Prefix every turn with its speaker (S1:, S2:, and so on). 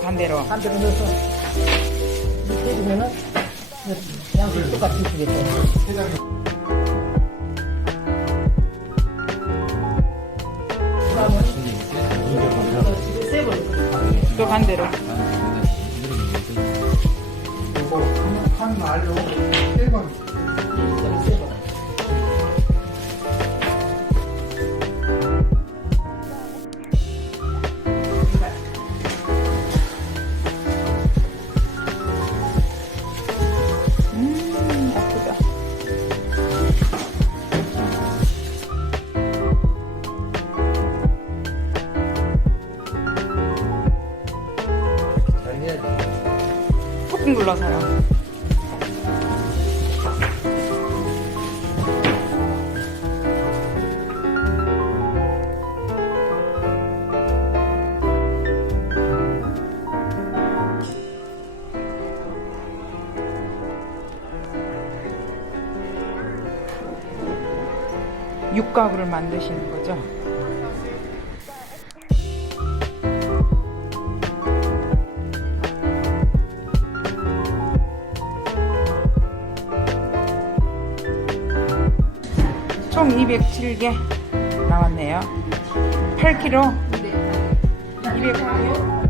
S1: 반대로.
S2: 반대로 넣어서 이렇게 해주면은 양식 똑같이 주겠죠.
S1: 또 반대로.
S3: 요거 한 말로 1번
S1: 소금 눌러서요. 육가구를 만드시는 거죠? 총 207개 나왔네요. 8kg. 208개.